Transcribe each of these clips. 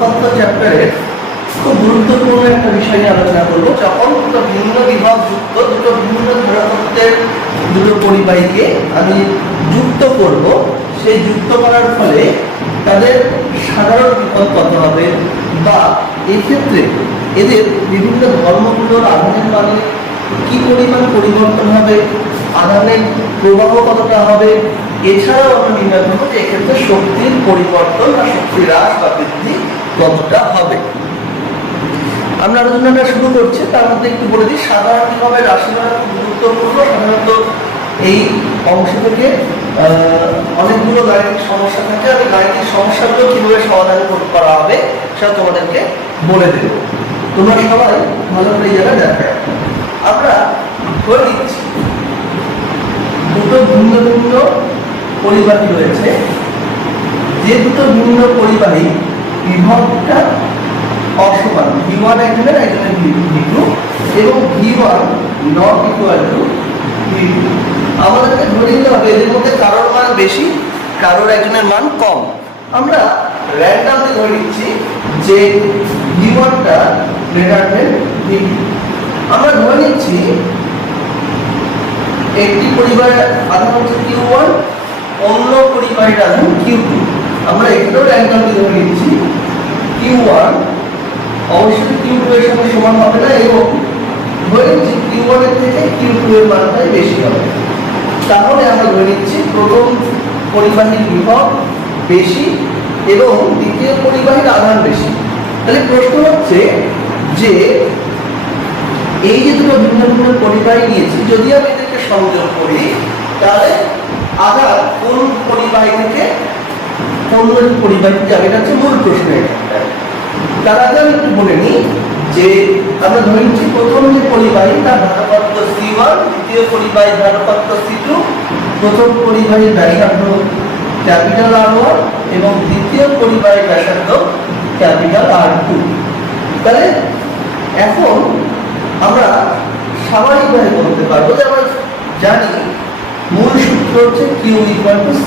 ধারকত্ব চ্যাপ্টারের খুব গুরুত্বপূর্ণ একটা বিষয় নিয়ে আলোচনা করবো। যখন দুটো ভিন্ন বিভব যুক্ত দুটো ভিন্ন ধারকত্বের দুটো পরিবাহীকে আমি যুক্ত করব, সেই যুক্ত করার ফলে তাদের সাধারণ বিভব কত হবে, বা এই ক্ষেত্রে এদের বিভিন্ন ধর্মগুলোর আধানের মানে কি পরিমাণ পরিবর্তন হবে, আধানের প্রবাহ কতটা হবে, এছাড়াও আমরা নির্ণয় করবো যে এক্ষেত্রে শক্তির পরিবর্তন বা শক্তি হ্রাস বা বৃদ্ধি কতটা হবে। আমরা আলোচনাটা শুরু করছি, তার মধ্যে একটু বলে দিই সাধারণ বিভবের রাশিমালা খুব গুরুত্বপূর্ণ। সাধারণত এই অংশ থেকে অনেকগুলো গাণিতিক সমস্যা থাকে, আমি গাণিতিক সমস্যাগুলো কিভাবে সমাধান করা হবে সেটা তোমাদেরকে বলে দেব। তোমরা সবাই ভালো করে এই জায়গায় দেখো। আমরা ধরে নিচ্ছি দুটো ভিন্ন ভিন্ন পরিবাহী রয়েছে, যে দুটো ভিন্ন পরিবাহী বিভবটা অসমান, V1 একজনের একজনের V2 এবং V1 not equal to V2। আমাদেরকে ধরে নিতে হবে এদের মধ্যে কারোর মান বেশি, কারোর একজনের মান কম। আমরা র্যান্ডমলি ধরে নিচ্ছি যে V1টা গ্রেটার দেন V2। আমরা ধরে নিচ্ছি একটি পরিবাহের আধান হচ্ছে Q1, অন্য পরিবাহের আধান Q2। আমরা এটাও র্যান্ডমলি ধরে নিচ্ছি Q1 অবশ্যই Q2 এর সঙ্গে সমান হবে না, এবং ধরে নিচ্ছি Q1 এর থেকে Q2 এর মানটাই বেশি হবে। তাহলে আমরা ধরে নিচ্ছি প্রথম পরিবাহীর বিভব বেশি এবং দ্বিতীয় পরিবাহীর আধান বেশি। তাহলে প্রশ্ন হচ্ছে যে এই যে দুটো ভিন্ন ভিন্ন পরিবাহী নিয়েছি, যদি আমি এদেরকে সংযোগ করি তাহলে আধান কোন পরিবাহী থেকে কোন পরিবাহীতে যাবে, এটা হচ্ছে মূল প্রশ্ন। তার আগে আমি একটু বলে নিই যে আমরা ধরে নিচ্ছি প্রথম যে পরিবাহী তার ধারকত্ব C1, দ্বিতীয় পরিবাহীর ধারকত্ব C2, প্রথম পরিবাহীর ব্যাসার্ধ ক্যাপিটাল R1 এবং দ্বিতীয় পরিবাহীর ব্যাসার্ধ ক্যাপিটাল R2। তাহলে এখন আমরা স্বাভাবিকভাবে বলতে পারবো যে আমরা জানি মূল সূত্র হচ্ছে Q ইকুয়াল টু C।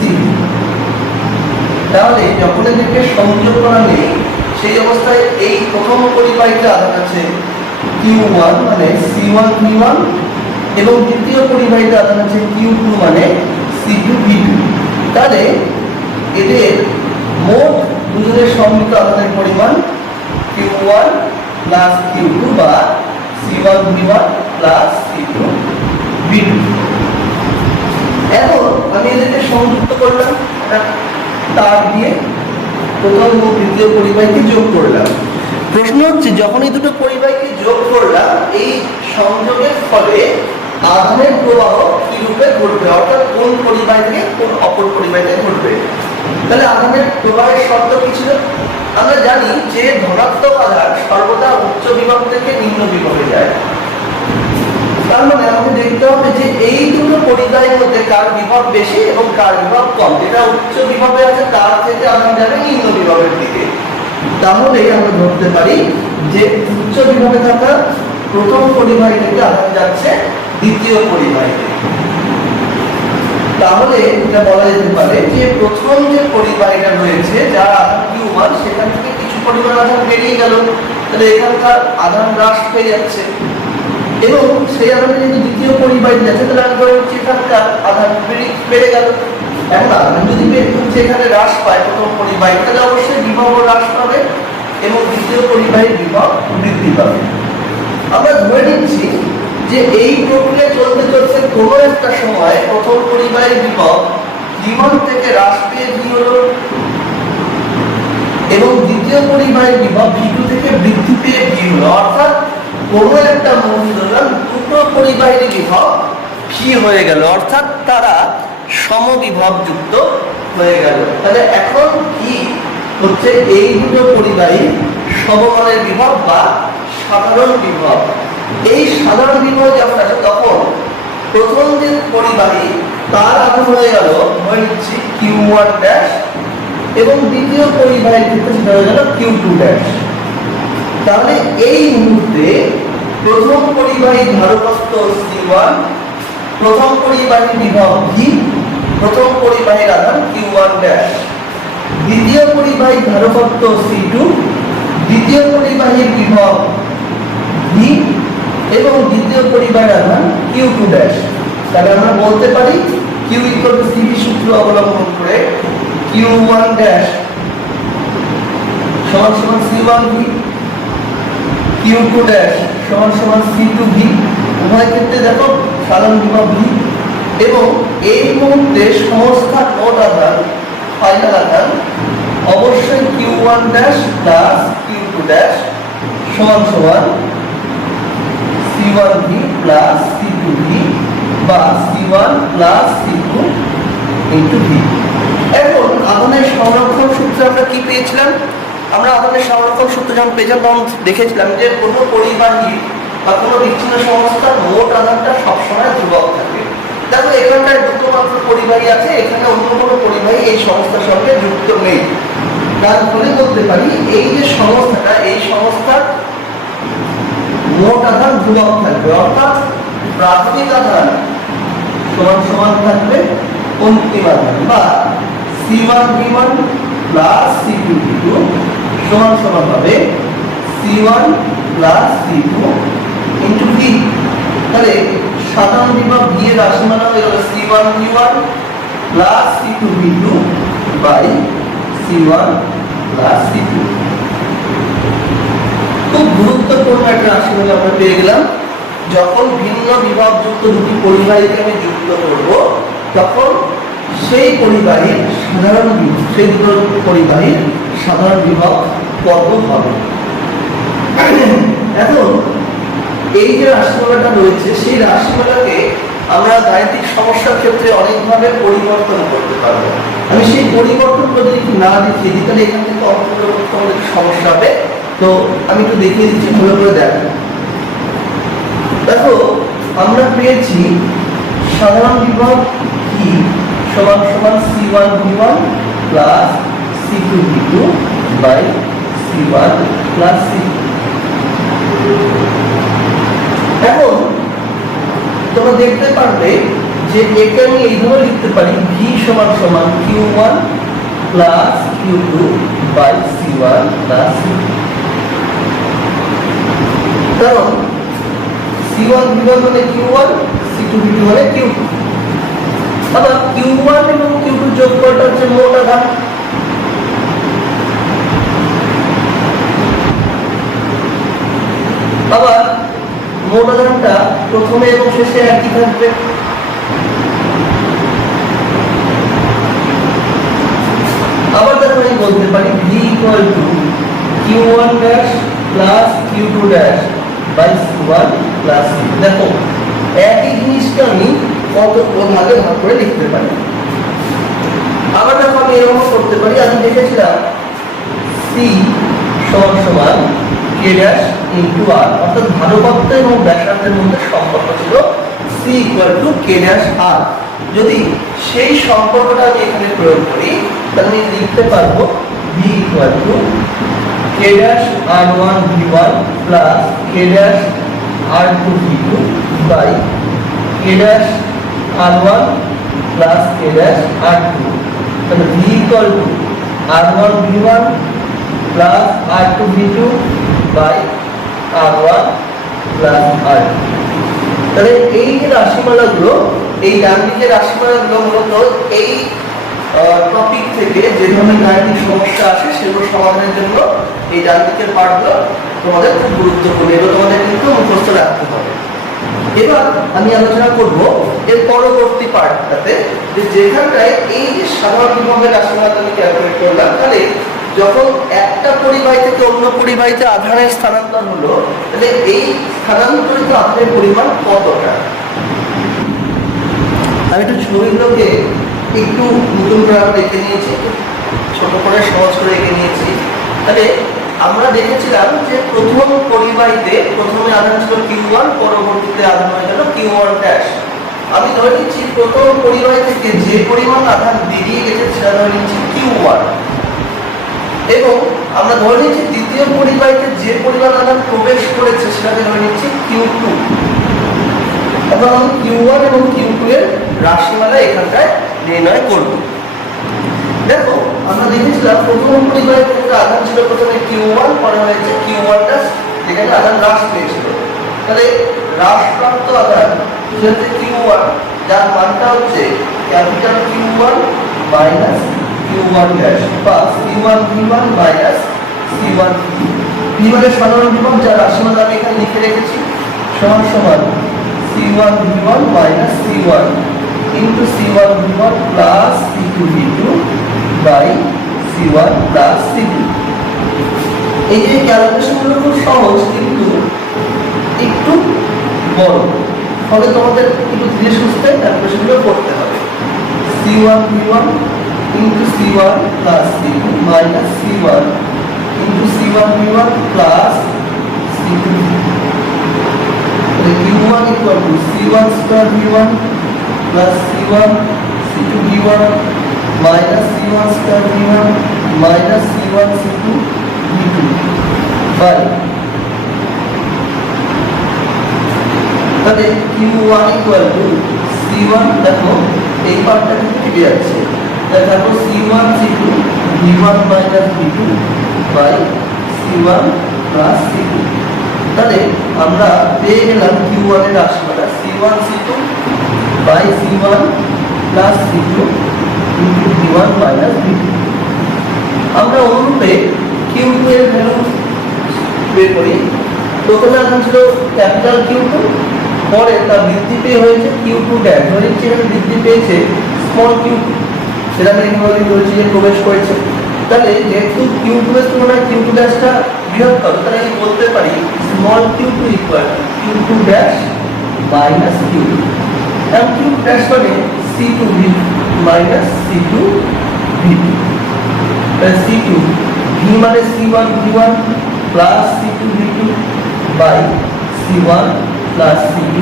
তাহলে যখন এদেরকে সংযোগ করা নেই সেই অবস্থায় এই প্রথম পরিবাহীটা আধান আছে Q1 মানে C1 V1 এবং দ্বিতীয় পরিবাহীটা আধান আছে Q2 মানে C2 V2। তাহলে এদের মোট দুজনের সমমিত আধানের পরিমাণ Q1 প্লাস Q2 বা C1 V1 plus C2 V2। এখন আমি এদেরকে সংযুক্ত করলাম তার দিয়ে প্রথম এবং দ্বিতীয় পরিবাহীকে যোগ করলাম। প্রশ্ন হচ্ছে যখন এই দুটো পরিবাহীকে যোগ করলাম এই সংযোগের ফলে আধানের প্রবাহ কি রূপে ঘটবে, অর্থাৎ কোন পরিবাহী থেকে কোন অপর পরিবাহীতে ঘটবে। তাহলে আধানের প্রবাহের শর্ত কি ছিল? আমরা জানি যে ধনাত্মক আধান সর্বদা উচ্চ বিভব থেকে নিম্ন বিভবে যায়। তার মানে আমাকে দেখতে হবে যে এই দুটো পরিবাহীর মধ্যে কার বিভব বেশি এবং কার বিভব কম। যেটা উচ্চ বিভবে আছে তার থেকে আধান যাবে নিম্ন বিভবের দিকে। তাহলে আমরা ধরতে পারি যে উচ্চ বিভবে থাকা প্রথম পরিবাহী থেকে আধান যাচ্ছে দ্বিতীয় পরিবাহীতে। তাহলে এটা বলা যেতে পারে যে প্রথম যে পরিবাহীটা রয়েছে যার আধান Q1 সেখান থেকে কিছু পরিমাণ আধান বেরিয়ে গেল, তাহলে এখানকার আধান হ্রাস পেয়ে যাচ্ছে এবং সেই আধানে যদি দ্বিতীয় পরিবাহী যাচ্ছে তাহলে আমি ধরে নিচ্ছি এখানকার আধান বেড়ে গেল। এখন আধান যদি এখানে হ্রাস পায় প্রথম পরিবাহী, তাহলে অবশ্যই বিভব হ্রাস পাবে এবং দ্বিতীয় পরিবাহীর বিভব বৃদ্ধি পাবে। আমরা ধরে নিচ্ছি যে এই প্রক্রিয়া চলতে চলতে কোনো একটা সময় প্রথম পরিবাহীর বিভব V1 থেকে হ্রাস পেয়ে V হলো এবং দ্বিতীয় পরিবাহীর বিভব V2 থেকে বৃদ্ধি পেয়ে V হলো। অর্থাৎ কোনো একটা মুহূর্তে ধরলাম দুটো পরিবাহীর বিভব V হয়ে গেল, অর্থাৎ তারা সমবিভব যুক্ত হয়ে গেল। তাহলে এখন কি হচ্ছে এই দুটো পরিবাহী সমমানের বিভব বা সাধারণ বিভব। এই সাধারণ বিভব যখন আসে তখন প্রথম যে পরিবাহী তার আধান হয়ে গেল ধরে নিচ্ছি Q1 ড্যাশ এবং দ্বিতীয় পরিবাহীর ক্ষেত্রে সেটা হয়ে গেল Q2 ড্যাশ। তাহলে এই মুহূর্তে প্রথম পরিবাহীর ধারকত্ব C1, প্রথম পরিবাহীর বিভব V, প্রথম পরিবাহীর আধান Q1 ড্যাশ, দ্বিতীয় পরিবাহী পরিবাহী ধারকত্ব C2, দ্বিতীয় পরিবাহীর বিভব V এবং দ্বিতীয় পরিবাহীর আধান Q2 ড্যাশ। তাহলে আমরা বলতে পারি Q = CV সূত্র অবলম্বন করে Q1 ড্যাশ সমান সমান C1V, Q2 ড্যাশ সমান সমান C2V। উভয় ক্ষেত্রে দেখো সাধারণ বিভব V এবং এই মুহূর্তে সংস্থার মোট আধান ফাইনাল আধান অবশ্যই Q1 dash plus Q2 dash সমান সমান C1V প্লাস C2V বা C1 plus C2 into V। এখন আধানের সংরক্ষণ সূত্রে আমরা কি পেয়েছিলাম? আমরা আধানের সংরক্ষণ সূত্র যখন পেয়েছিলাম তখন দেখেছিলাম যে কোনো পরিবাহী বা কোনো বিচ্ছিন্ন সংস্থার মোট আধানটা সবসময় ধ্রুবক থাকে। দেখো এখানটায় দুটো মাত্র পরিবাহী আছে, এখানে অন্য কোনো পরিবাহী এই সংস্থার সঙ্গে যুক্ত নেই। তার ফলে বলতে পারি এই যে সংস্থাটা, এই সংস্থার মোট আধান ধ্রুবক থাকবে, অর্থাৎ প্রাথমিক আধান সমান সমান থাকবে অন্তিম আধান, বা C1V1 প্লাস C2V2 সমান সমান হবে C1 plus C2 into V। তাহলে সাধারণ বিভব V এর রাশিমালা হয়ে গেল C1V1 plus C2V2 by C1 plus C2। খুব গুরুত্বপূর্ণ একটা রাশিমালা আমরা পেয়ে গেলাম। যখন ভিন্ন বিভবযুক্ত দুটি পরিবাহীকে আমি যুক্ত করব তখন সেই পরিবাহীর সাধারণ বিভব, সেই দুটো পরিবাহীর সাধারণ বিভব কত হবে। এখন এই যে রাশিমালাটা রয়েছে সেই রাশিমালাকে আমরা গাণিতিক সমস্যার ক্ষেত্রে অনেকভাবে পরিবর্তন করতে পারবো। আমি সেই পরিবর্তন যদি না দেখিয়ে দিই তাহলে এখান থেকে অঙ্কটা করতে আমাদের সমস্যা হবে। তো আমি একটু দেখিয়ে দিচ্ছি, ভালো করে দেখো। দেখো আমরা পেয়েছি সাধারণ বিভব কি সমান সমান C1V1 plus C2V2 by C1 plus C2। এখন তোমরা দেখতে পারবে যে একে আমি এইভাবে লিখতে পারি V সমান সমান Q1 plus Q2 by C1 plus C2। কারণ C1V1 মানে Q1, C2V2 মানে Q2। আবার Q1 এবং Q2 যোগফলটা হচ্ছে মোট আধান। আবার মোট আধানটা প্রথমে এবং শেষে একই থাকবে। আবার দেখো আমি বলতে পারি V = Q1 dash plus Q2 dash by C1 plus C। দেখো একই জিনিসকে আমি কত ভাগে ভাগ করে লিখতে পারি। আবার দেখো আমি এরকম করতে পারি, আমি দেখেছিলাম C সমান সমান K ড্যাশ ইনটু R, অর্থাৎ ধারকত্ব এবং ব্যাসার্ধের মধ্যে সম্পর্ক ছিল C = K ড্যাশ R। যদি সেই সম্পর্কটা আমি এখানে প্রয়োগ করি তাহলে আমি লিখতে পারবো V = K dash R1 V1 plus K dash R2 V2 by K dash R1 plus K dash R2। তাহলে V = R1 V1 plus R2 V2 by R1 plus R2। তাহলে এই যে রাশিমালাগুলো, এই ডান দিকের রাশিমালাগুলো মূলত এই টপিক থেকে যে ধরনের গাণিতিক সমস্যা আসে সেগুলো সমাধানের জন্য এই ডান দিকের পার্টগুলো তোমাদের খুব গুরুত্বপূর্ণ, এগুলো তোমাদের কিন্তু মুখস্থ রাখতে হবে। এবার আমি আলোচনা করব এর পরবর্তী পার্টটাতে, যে যেখানটায় এই যে সাধারণ বিভবের রাশিমালা আমি ক্যালকুলেট করলাম, তাহলে যখন একটা পরিবাহী থেকে অন্য পরিবাহীতে আধানের স্থানান্তর হলো তাহলে এই স্থানান্তরিত আধানের পরিমাণ কতটা। আমি একটু ছবিগুলোকে একটু নতুন করে এঁকে নিয়েছি, ছোট করে সহজ করে এঁকে নিয়েছি। তাহলে আমরা দেখেছিলাম যে প্রথম পরিবাহীতে প্রথমে আধান ছিল Q1, পরবর্তীতে আধান হয়ে গেল Q1 ড্যাশ। আমি ধরে নিচ্ছি প্রথম পরিবাহী থেকে যে পরিমাণ আধান বেরিয়ে গেছে সেটা ধরে নিচ্ছি Q1, এবং আমরা ধরে নিচ্ছি দ্বিতীয় পরিবাহীতে যে পরিমাণ আধান প্রবেশ করেছে সেটাকে ধরে নিচ্ছি Q2। এখন আমি Q1 এবং Q2 এর রাশিমালা এখানটায় নির্ণয় করব। দেখো আমরা দেখেছিলাম প্রথম পরিবাহের ক্ষেত্রে আধান ছিল প্রথমে Q1, পরে হয়েছে Q1 ড্যাশ, যেখানে আধান হ্রাস পেয়েছিল। তাহলে হ্রাসপ্রাপ্ত আধান সেটা Q1, যার মানটা হচ্ছে capital Q1 minus Q1 dash বা C1 V1 minus C1 V1 এর সাধারণ বিভব যার রাশিমালা আমি এখানে লিখে রেখেছি, সমান সমান C1 V1 minus C1 into C1 V1 plus C2 V2 by C1 plus C2। এই যে ক্যালকুলেশনগুলো খুব সহজ কিন্তু একটু বড়, ফলে তোমাদের একটু ধীরে সুস্থে ক্যালকুলেশনগুলো করতে হবে। C1 V1 into C1 plus C2 minus C1 into C1 V1 plus C2 V2। Q1 equal to C1 square V1 plus C1 C2 V1 minus C1 square V1 minus C1 C2 V2 by, তাহলে Q1 equal to C1, দেখো এই পার্টটা কিন্তু কেটে যাচ্ছে, দেখো C1 C2 V1 minus V2 by C1 plus C2। তাহলে আমরা পেয়ে গেলাম Q1 এর রাশিমালা C1 C2 by C1 plus C2 into V1 minus V2। আমরা অনুরূপে Q2 এর ভ্যালু বের করি। প্রথমে আধান ছিল ক্যাপিটাল Q2, পরে তা বৃদ্ধি পেয়ে হয়েছে Q2 ড্যাশ, মানে যেখানে বৃদ্ধি পেয়েছে স্মল Q2, সেটা আমি এখানে বলছি যে প্রবেশ করেছে। তাহলে যেহেতু Q2 এর তুলনায় Q2 ড্যাশটা বৃহত্তর, তাহলে আমি বলতে পারি small Q2 equal Q2 dash minus Q2, এবং Q2 ড্যাশ মানে C2 V minus C2 V2। তাহলে C2 V মানে C1 V1 plus C2 V2 by C1 plus C2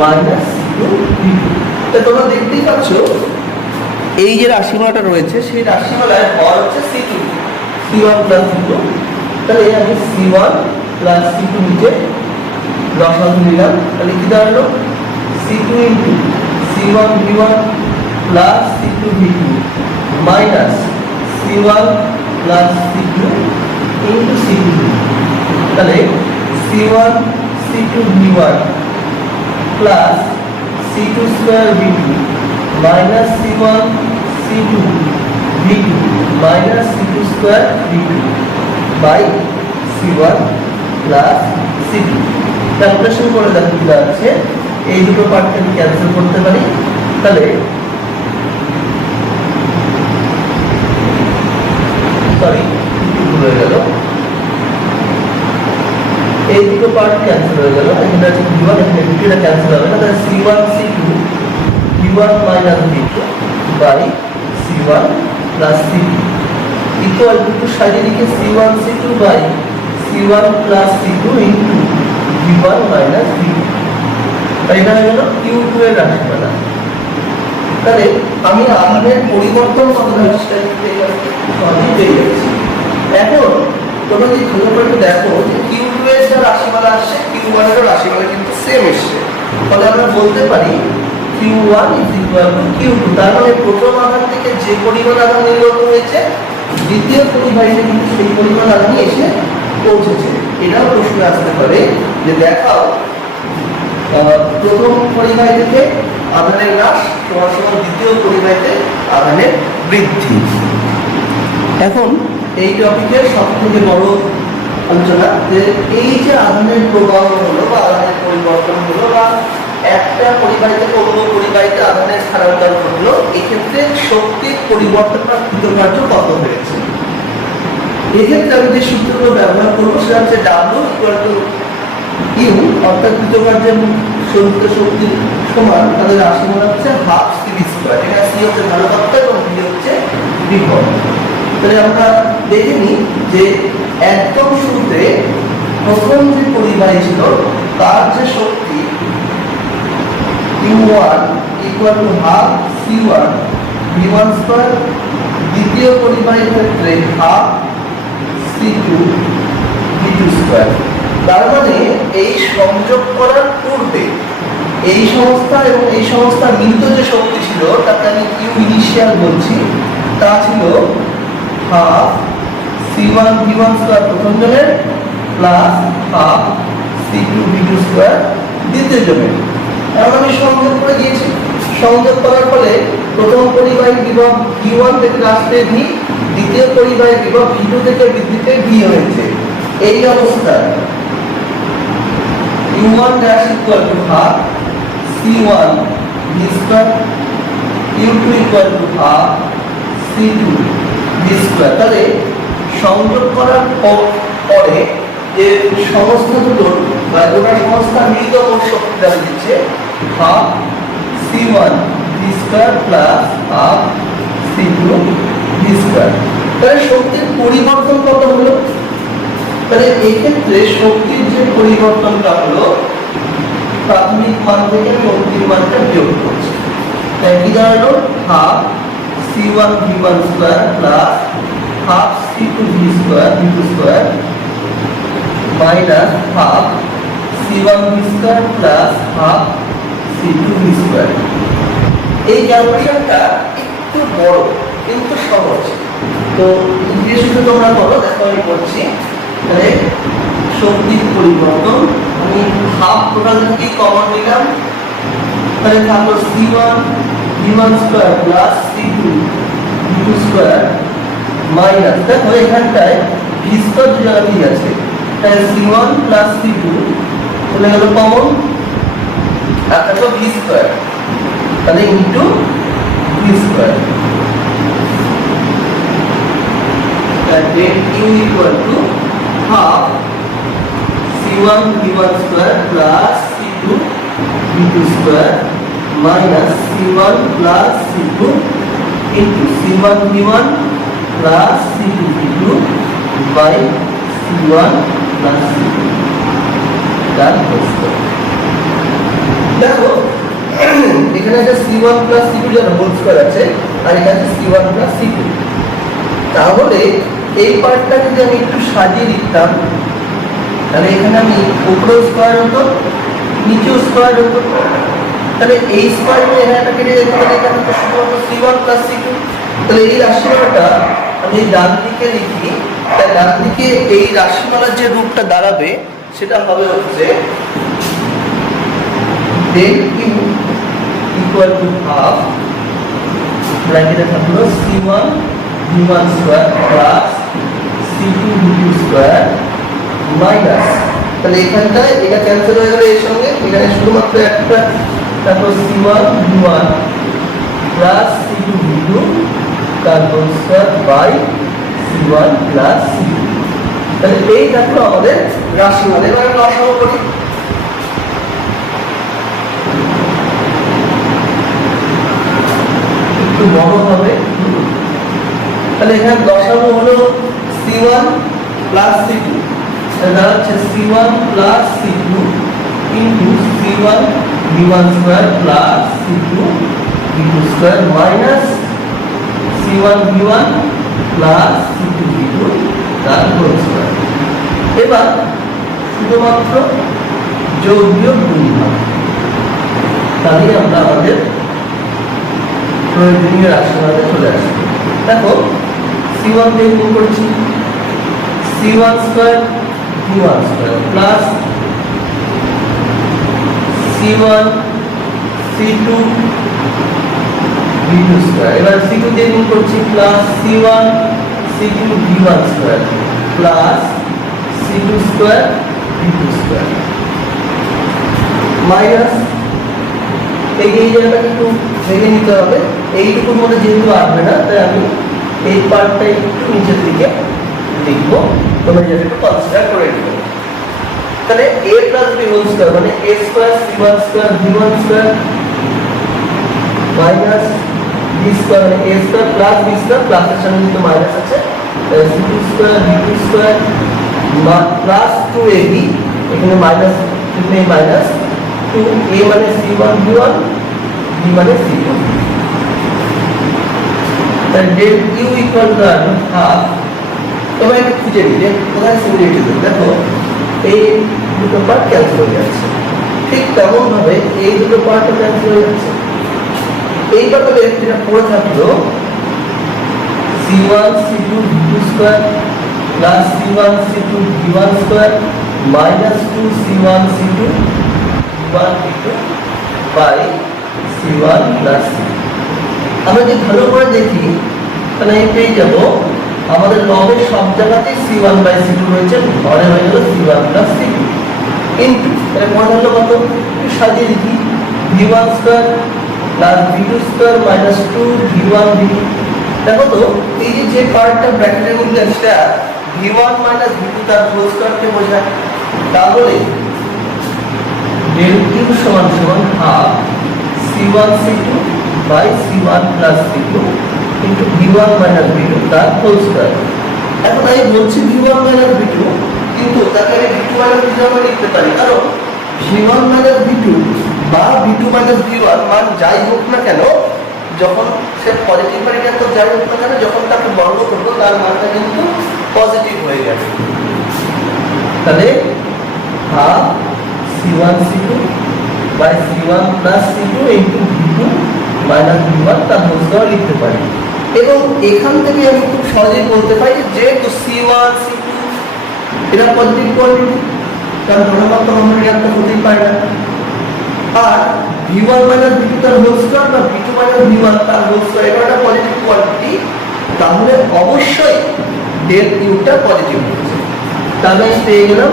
minus C2 V2। তাহলে তোমরা দেখতেই পাচ্ছ এই যে রাশিমালাটা রয়েছে সেই রাশিমালায় হর হচ্ছে C2, C1 প্লাস C2। তাহলে আমি C1 প্লাস C2 নিচে লসাগু নিলাম, তাহলে কি দাঁড়ালো C2 into C1 V1 plus C2 V2 minus C1 plus C2 into C2 V2। তাহলে C1 C2 V1 plus C2 square V2 minus C1 C2 V2 minus C2 square V2 by C1 plus C2। Calculation করে দেখো কি দাঁড়াচ্ছে, এই দুটো পার্টকে আমি cancel করতে পারি। তাহলে সরি ভুল হয়ে গেল, এই দুটো পার্ট ক্যান্সেল হয়ে গেল, এখানে আছে V1, এখানে V2 টা ক্যান্সেল হবে না। তাহলে C1 C2 V1 minus V2 by C1 plus C2 equal to সাইডে লিখে C1 C2 by C1 plus C2 into V1 minus V2। এটা হয়ে গেল Q2 এর রাশিমালা। তাহলে আমি আধানের পরিবর্তন কতটা পেয়ে যাচ্ছি। এখন তোমরা যদি ভালো করে দেখো যে Q2 এর যে রাশিমালা আসছে Q1 এর রাশিমালা কিন্তু সেম এসছে, ফলে আমরা বলতে পারি Q1 is equal to Q2। তার মানে প্রথম আধান থেকে যে পরিমাণ আধান নির্গত হয়েছে দ্বিতীয় পরিবাহীতে কিন্তু সেই পরিমাণ আধানই এসে পৌঁছেছে। এটাও প্রশ্ন আসতে পারে যে দেখাও প্রথম পরিবাহী থেকে আধানের হ্রাস সমান সমান দ্বিতীয় পরিবাহীতে আধানের বৃদ্ধি। এখন এই টপিকের সবথেকে বড় আলোচনা যে এই যে আধানের প্রবাহ হলো বা আধানের পরিবর্তন হলো বা একটা পরিবাহী থেকে অন্য পরিবাহীতে আধানের স্থানান্তর হলো, এক্ষেত্রে শক্তির পরিবর্তন বা কৃতকার্য কত হয়েছে। এক্ষেত্রে আমি যে সূত্রগুলো ব্যবহার করবো সেটা হচ্ছে W ইকুয়াল টু ইউ, অর্থাৎ কৃতকার্যের সঞ্চিত শক্তির সমান তাদের রাশিমালা হচ্ছে হাফ CV স্কয়ার। এখানে C হচ্ছে ধারকত্ব এবং V হচ্ছে বিভব। তাহলে আমরা দেখে নিই যে একদম শুরুতে প্রথম যে পরিবাহী ছিল তার যে শক্তি Q1 equal to half C1 V1 square, দ্বিতীয় পরিবাহীর ক্ষেত্রে half C2 V2 square। তার মানে এই সংযোগ করার পূর্বে এই সংস্থা এবং এই সংস্থা মিলিত যে শক্তি ছিল তাকে আমি Q ইনিশিয়াল বলছি, তা ছিল হাফ c1 v1 স্কয়ার প্রথম জনের plus half c2 v2 square দ্বিতীয় জনের। এখন আমি সংযোগ করে দিয়েছি, সংযোগ করার ফলে প্রথম পরিবাহী বিভব v1 থেকে আসবে v, দ্বিতীয় পরিবাহী বিভব v2 থেকে বৃদ্ধিতে v হয়েছে। এই অবস্থায় u1 dash equal to half c1 v square, u2 equal to half c2 v square। তাহলে সংযোগ করার পরে যে সমস্ত দুটোর বা গোটা সংস্থা মিলিত মোট শক্তি দ্বারা দিচ্ছে half c1 v square plus half c2 v square। তাহলে শক্তির পরিবর্তন কত হলো? তাহলে এই ক্ষেত্রে শক্তির যে পরিবর্তনটা হলো প্রাথমিক মান থেকে আমি অন্তিম মানটা বিয়োগ করছি। তাই কি দাঁড়ালো half c1 v1 square plus half c2 v square v2 square minus half c1 v square plus half c2 v square. এই ক্যালকুলেশনটা একটু বড় কিন্তু সহজ, তো ইকুয়েশনটা তোমরা করো, দেখো আমি করছি। তাহলে শক্তির পরিবর্তন আমি হাফ টোটাল থেকে কমন নিলাম, তাহলে থাকলো c1 v1 square plus c2 v2 square minus, দেখো এখানটায় v স্কয়ার দুই জায়গাতেই আছে, তাই c1 প্লাস c2 চলে গেল কমন, আর থাকলো v স্কয়ার, তাহলে into v square. Then q equal to half c1 v1 square plus c2 v2 square minus c1 plus c2 into c1 v1 plus c2 v2 by c1 plus c2 that whole square। দেখো এখানে যে c1 plus c2 যার whole square আছে আর এখানে c1 plus c2, তাহলে এই পার্টটা যদি আমি একটু সাজিয়ে লিখতাম তাহলে এখানে আমি উপরে স্কয়ার হতো নিচেও স্কয়ার হতো, তাহলে এই স্কয়ার নিয়ে এখানে কেটে যেতে পারে, এখানে তো শুধুমাত্র c1 plus c2। তাহলে এই রাশিমালাটা আমি ডান দিকে লিখি, তাই ডান দিকে এই রাশিমালার যে রূপটা দাঁড়াবে সেটা হবে হচ্ছে del q equal to half ব্র্যাকেটে থাকলো c1 v1 square plus c2 v2 square minus, তাহলে এখানটায় এটা ক্যান্সেল হয়ে গেল, এর সঙ্গে এখানে শুধুমাত্র একটা, তারপর c1 v1 plus c2 v2 তার whole square by c1 plus c2। তাহলে এই থাকলো আমাদের রাশিমালা। এবার আমরা লসাগু করি। একটু বড় হবে, তাহলে এখানে লসাগু হলো c1 প্লাস c2, তাহলে হচ্ছে c1 plus c2 into c1 v1 square plus c2 v2 square minus c1 v1 plus c2 v2 তার হোল স্কয়ার। এবার শুধুমাত্র যোগ বিয়োগ গুণ হবে, তাহলে আমরা আমাদের প্রয়োজনীয় রাশিমালাতে চলে আসবো। দেখো c1 দিয়ে গুণ করছি c1 square v1 square plus c1 c2 v2 square, এবার c2 দিয়ে গুণ করছি plus c1 c2 v1 square plus c2 square v2 square minus এই জায়গাটা একটু ভেঙে নিতে হবে, এইটুকুর মধ্যে যেহেতু আসবে না তাই আমি এই পার্টটা একটু নিচের দিকে লিখবো, তোমরা যেটা একটু কনসিডার করে নিও। তাহলে a plus b whole square মানে a square c1 square v1 square minus b square মানে a square plus b square, প্লাসের সঙ্গে কিন্তু মাইনাস আছে, c2 square v2 square plus 2ab, এখানে মাইনাস এখানে মাইনাস 2a মানে c1 v1 b মানে c2। তাহলে del q equal to half, তোমরা একটু খুঁজে নিলে কোথায় সিমিলারিটি দেবে। দেখো এই দুটো পার্ট ক্যান্সেল হয়ে যাচ্ছে, ঠিক তেমন ভাবে এই দুটো পার্টও ক্যান্সেল হয়ে যাচ্ছে। এইবার তবে যেটা পড়ে থাকলো C1 C2 V2 square plus C1 C2 V1 square minus 2 C1 C2 V1 V2 by C1 plus C2। আমরা যদি ভালো করে দেখি তাহলে এই পেয়ে যাব আমাদের লগের সব জায়গাতেই C1 by C2 রয়েছে, ঘরে হয়ে গেল C1 plus C2 ইনটু এর পরে হলো কত, সাজিয়ে লিখি V1 square plus V2 square minus 2 V1 V2। দেখো তো এই যে পার্টটা ব্র্যাকেটের মধ্যে আছে V1 মাইনাস V2 তার হোল স্কয়ারকে বোঝায়, তাহলে del Q সমান সমান half C1 C2 by C1 plus C2 into V1 minus V2 তার হোল স্কয়ার। এখন আমি বলছি V1 মাইনাস V2, কিন্তু তাকে আমি V2 মাইনাস V1 লিখতে পারি, কারণ V1 মাইনাস V2 বা V2 মাইনাস V1 মান যাই হোক না কেন, যখন সে পজিটিভ বা ঋণাত্মক যাই হোক না কেন, যখন তাকে বর্গ করবো তার মানটা কিন্তু পজিটিভ হয়ে যাবে। তাহলে half C1 C2 by C1 plus C2 into V2 minus V1 তার হোল স্কয়ার লিখতে পারি। এবং এখান থেকে আমি খুব সহজেই বলতে পারি যে C1 C2 এটা পজিটিভ কোয়ান্টিটি, কারণ ধনাত্মক আমরা ঋণাত্মক হতেই পারে না। আর V1 মাইনাস V2 তার হোল স্কয়ার বা V2 মাইনাস V1 তার হোল স্কয়ার এটা একটা পজিটিভ কোয়ান্টিটি, তাহলে অবশ্যই del Q টা পজিটিভ হচ্ছে। তাহলে আমি পেয়ে গেলাম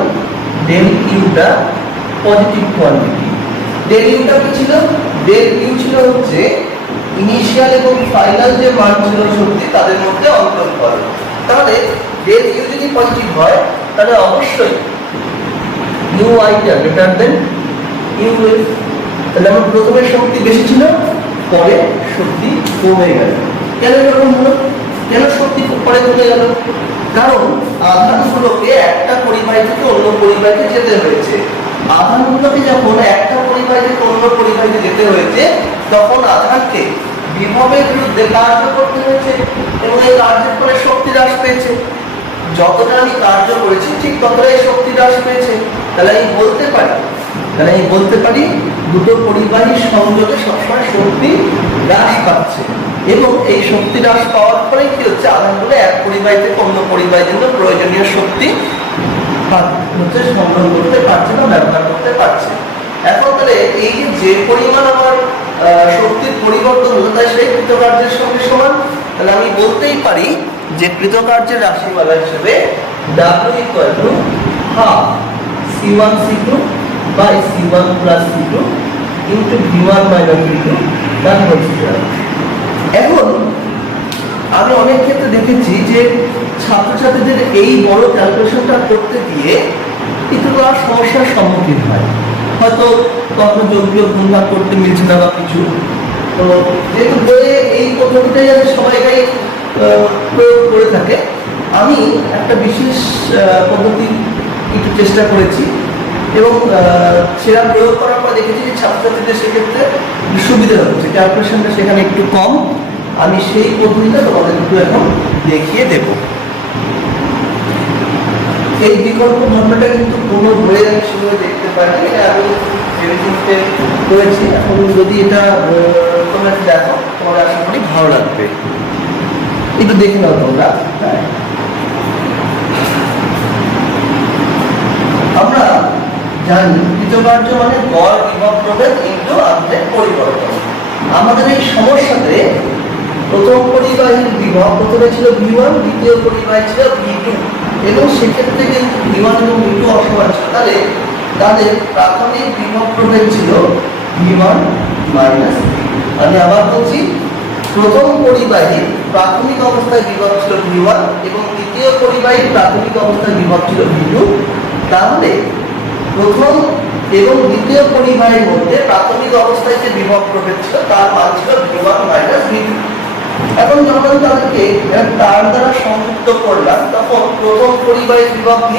del Q টা পজিটিভ কোয়ান্টিটি। del U টা কি ছিল? del U ছিল হচ্ছে ইনিশিয়াল এবং ফাইনাল যে মান ছিল শক্তি তাদের মধ্যে অন্তর করে। তাহলে del U যদি পজিটিভ হয় তাহলে অবশ্যই UI টা গ্রেটার দেন UF। তাহলে আমার প্রথমে শক্তি বেশি ছিল, পরে শক্তি কমে গেল। কেন এরকম হলো? কেন শক্তি পরে কমে গেল? কারণ আধানগুলোকে একটা পরিবাহী থেকে অন্য পরিবাহীতে যেতে হয়েছে। আধানগুলোকে যখন একটা পরিবাহী থেকে অন্য পরিবাহীতে যেতে হয়েছে, তখন আধানকে বিভবের বিরুদ্ধে কার্য করতে হয়েছে এবং এই কার্যের ফলে শক্তি হ্রাস পেয়েছে। যতটা আমি কার্য করেছি ঠিক ততটাই শক্তি হ্রাস পেয়েছে। তাহলে আমি বলতে পারি দুটো পরিবাহীর সংযোগে সবসময় শক্তি হ্রাস পাচ্ছে, এবং এই শক্তি হ্রাস পাওয়ার ফলে কি হচ্ছে, আধানগুলো এক পরিবাহী থেকে অন্য পরিবাহীর জন্য প্রয়োজনীয় শক্তি হচ্ছে সংগ্রহ করতে পারছে না, ব্যবহার করতে পারছে। এখন তাহলে এই যে পরিমাণ আমার শক্তির পরিবর্তন হলো তাই সেই কৃতকার্যের সঙ্গে সমান। তাহলে আমি বলতেই পারি যে কৃতকার্যের রাশিমালা হিসেবে W equal to half C1 C2 by C1 plus C2 into V1 minus V2 তার হোল স্কয়ার। এখন আমি অনেক ক্ষেত্রে দেখেছি যে ছাত্রছাত্রীদের এই বড় ক্যালকুলেশনটা করতে গিয়ে একটু তারা সমস্যার সম্মুখীন হয়, হয়তো কখনো যোগ্য গুণভাগ করতে মিলছে না বা কিছু। তো যেহেতু বইয়ে এই পদ্ধতিটাই যাতে সবাইকাই প্রয়োগ করে থাকে, আমি একটা বিশেষ পদ্ধতি একটু চেষ্টা করেছি এবং সেটা প্রয়োগ করার পর দেখেছি যে ছাত্রছাত্রীদের সেক্ষেত্রে সুবিধা হচ্ছে, ক্যালকুলেশনটা সেখানে একটু কম। আমি সেই পদ্ধতিটা তোমাদের একটু এখন দেখিয়ে দেব। এই বিকল্প ঘটনাটা কিন্তু কোনো বইয়ে আমি সেভাবে দেখতে পাইনি, এটা আমি ভেবেচিন্তে করেছি। এখন যদি এটা তোমরা দেখো তোমার আশা করি ভালো লাগবে, একটু দেখে নাও তোমরা। আমরা জানি কৃতকার্য মানে গড় বিভব প্রভেদ ইনটু আধানের পরিবর্তন। আমাদের এই সমস্যাতে প্রথম পরিবাহীর বিভব প্রথমে ছিল V1, দ্বিতীয় পরিবাহী ছিল V2, এবং সেক্ষেত্রে কিন্তু V1 এবং V2 অসমান ছিল। তাহলে তাদের প্রাথমিক বিভব প্রভেদ ছিল V1 মাইনাস V2। আমি আবার বলছি, প্রথম পরিবাহীর প্রাথমিক অবস্থায় বিভব ছিল V1 এবং দ্বিতীয় পরিবাহীর প্রাথমিক অবস্থায় বিভব ছিল V2। তাহলে প্রথম এবং দ্বিতীয় পরিবাহীর মধ্যে প্রাথমিক অবস্থায় যে বিভব প্রভেদ ছিল তার মান ছিল V1 মাইনাস V2। এখন যখন তাদেরকে তার দ্বারা সংযুক্ত করলাম, তখন প্রথম পরিবাহীর বিভব V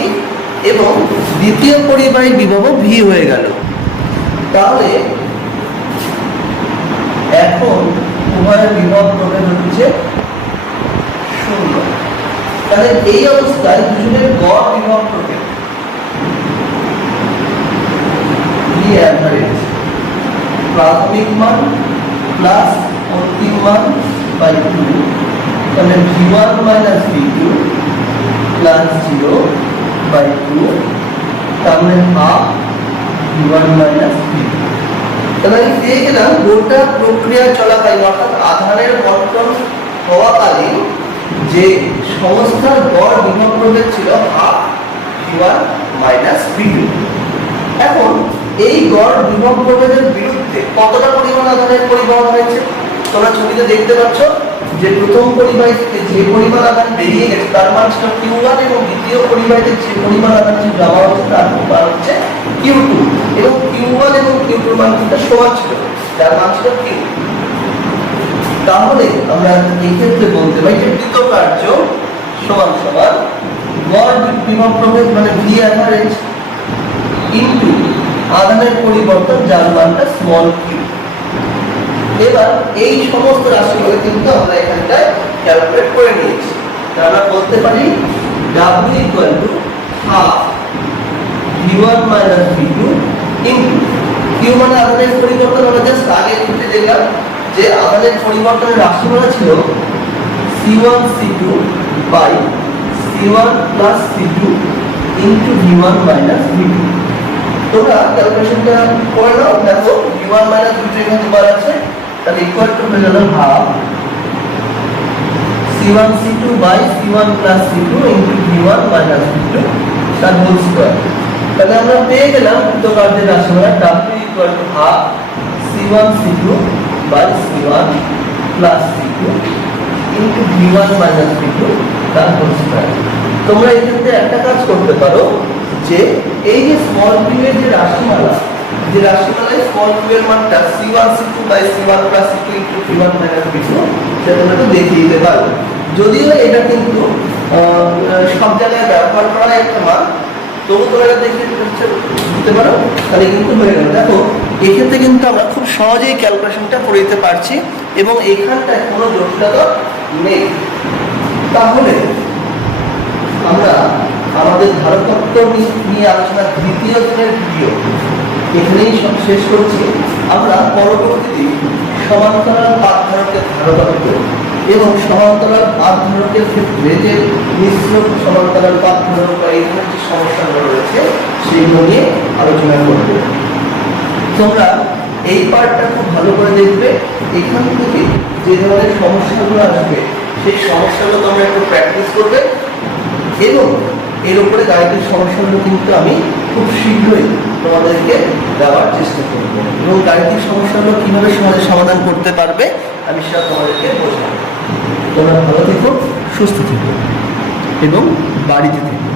এবং দ্বিতীয় পরিবাহীর বিভব V হয়ে গেল। তাহলে এখন উভয়ের বিভব প্রভেদ হচ্ছে 0। তাহলে এই অবস্থায় দুজনের গড় বিভব প্রভেদ প্রাথমিক মান প্লাস অন্তিম মান বাই 2 তাহলে v1 minus v2 plus 0 by 2, তাহলে হাফ v1 মাইনাস v2। তাহলে আমি পেয়ে গেলাম গোটা প্রক্রিয়া চলাকালীন অর্থাৎ আধানের বণ্টন হওয়াকালীন যে সংস্থার গড় বিভব প্রভেদ ছিল হাফ v1 মাইনাস v2। এখন এই গড় বিভব প্রভেদের বিরুদ্ধে কতটা পরিমাণ আধানের পরিবহন হয়েছে তোমরা ছবিতে দেখতে পাচ্ছ যে প্রথম পরিবাহী থেকে যে পরিমাণ আধান বেরিয়ে গেছে তার মান ছিল Q1 এবং দ্বিতীয় পরিবাহীতে যে পরিমাণ আধান জমা হচ্ছে তার মান হচ্ছে Q2 এবং Q1 এবং Q2 এর মান কিন্তু সমান ছিল যার মান ছিল Q। তাহলে আমরা এই ক্ষেত্রে বলতে পারি যে কৃতকার্য সমান সমান গড় বিভব প্রভেদ মানে V অ্যাভারেজ ইনটু আধানের পরিবর্তন যার মানটা স্মল q। এবার এই সমস্ত রাশিগুলো কিন্তু আমরা এখানটায় ক্যালকুলেট করে নিয়েছি। আমরা বলতে পারি w equal to half v1 minus v2 into q মানে আধানের পরিবর্তন। আমরা জাস্ট আগে লিখতে দেখলাম যে আধানের পরিবর্তনের রাশিমালা ছিল c1 c2 by c1 plus c2 into v1 minus v2। তোমরা ক্যালকুলেশনটা করে নাও, দেখো v1 মাইনাস v2 এখানে দুবার আছে, তাহলে ইকুয়াল টু হয়ে গেল half c1 c2 by c1 plus c2 into v1 minus v2 তার হোল স্কয়ার। তাহলে আমরা পেয়ে গেলাম কৃতকার্যের রাশিমালা w equal to half c1 c2 by c1 plus c2 into v1 minus v2 তার হোল স্কয়ার। তোমরা এখানে একটা কাজ করতে পারো যে এই যে স্মল q এর যে রাশিমালা, যে রাশিমালায় স্মল q এর মানটা c1 c2 by c1 plus c2 into v1 minus v2 সেটা তোমরা একটু দেখিয়ে দিতে পারো। যদিও এটা কিন্তু সব জায়গায় ব্যবহার করা একটা মান, তবু তোমরা এটা দেখিয়ে দিতে পারো, তাহলে কিন্তু হয়ে গেল। দেখো এক্ষেত্রে কিন্তু আমরা খুব সহজেই ক্যালকুলেশনটা করে দিতে পারছি এবং এখানটায় কোনো জটিলতা নেই। তাহলে আমরা আমাদের ধারকত্ব নিয়ে আলোচনা দ্বিতীয় দিনের ভিডিও এখানেই সব শেষ করছি। আমরা পরবর্তীতে সমান্তরাল পাত ধারকের ধারকত্ব এবং সমান্তরাল পাত ধারকের ক্ষেত্রে যে মিশ্র সমান্তরাল পাত ধারক বা এই ধরনের যে সমস্যাগুলো রয়েছে সেইগুলো নিয়ে আলোচনা করব। তোমরা এই পার্টটা খুব ভালো করে দেখবে, এখান থেকে যে ধরনের সমস্যাগুলো আসবে সেই সমস্যাগুলো তোমরা একটু প্র্যাকটিস করবে এবং এর উপরে গাণিতিক সমস্যাগুলো কিন্তু আমি খুব শীঘ্রই তোমাদেরকে দেওয়ার চেষ্টা করব এবং গাণিতিক সমস্যাগুলো কিভাবে সহজে সমাধান করতে পারবে আমি সেটা তোমাদেরকে বোঝাবো। তোমরা ভালো থেকো, সুস্থ থেকো এবং বাড়িতে থেকো।